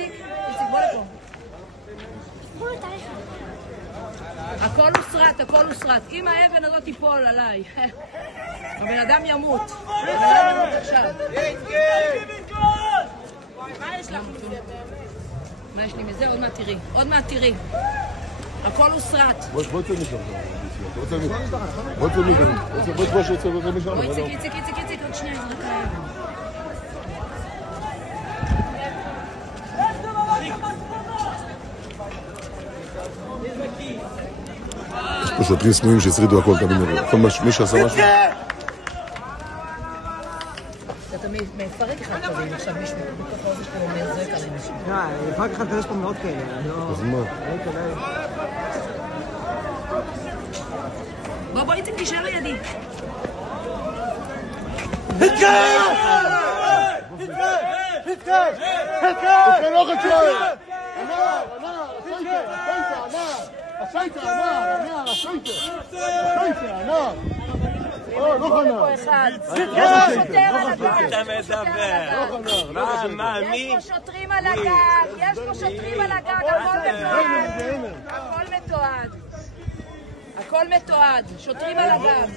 איציק, בוא לפה. הכל הוא סרט, הכל הוא סרט. אם האבן הזאת תיפול עליי, הבן אדם ימות. הבן אדם ימות עכשיו. מה יש לך מזה? מה יש לי מזה? עוד מעט תראי. עוד מעט תראי. הכל הוא סרט. בוא תצא משם. בוא תצא משם. בוא איציק, עוד שנייה יזרק האבן. יש פה שוטרים סמויים שהשרידו הכל, תמיד כל מי שעשה משהו. אתה מפרק אחד כזה, אם עכשיו מישהו בתוך האוזן שלו אומר זועק עליהם משהו. מפרק אחד כזה יש פה מאות כאלה. אז מה? בוא איציק, תישאר לידי. יש פה שוטרים על הגג, הכל מתועד, שוטרים על הגג.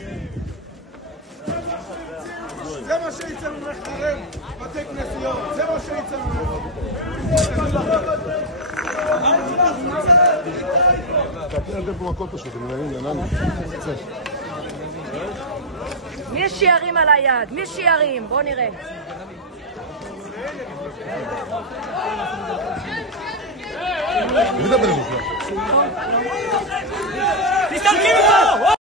זה מה שיצא לנו לחרב בתי כנסיות, זה מה שיצא לנו. תעשה פה הכל פשוט, אני מבין, עננו. מי שירים על היד? מי שירים? בוא נראה. מי מדבר בכלל? תסתלקים איתו!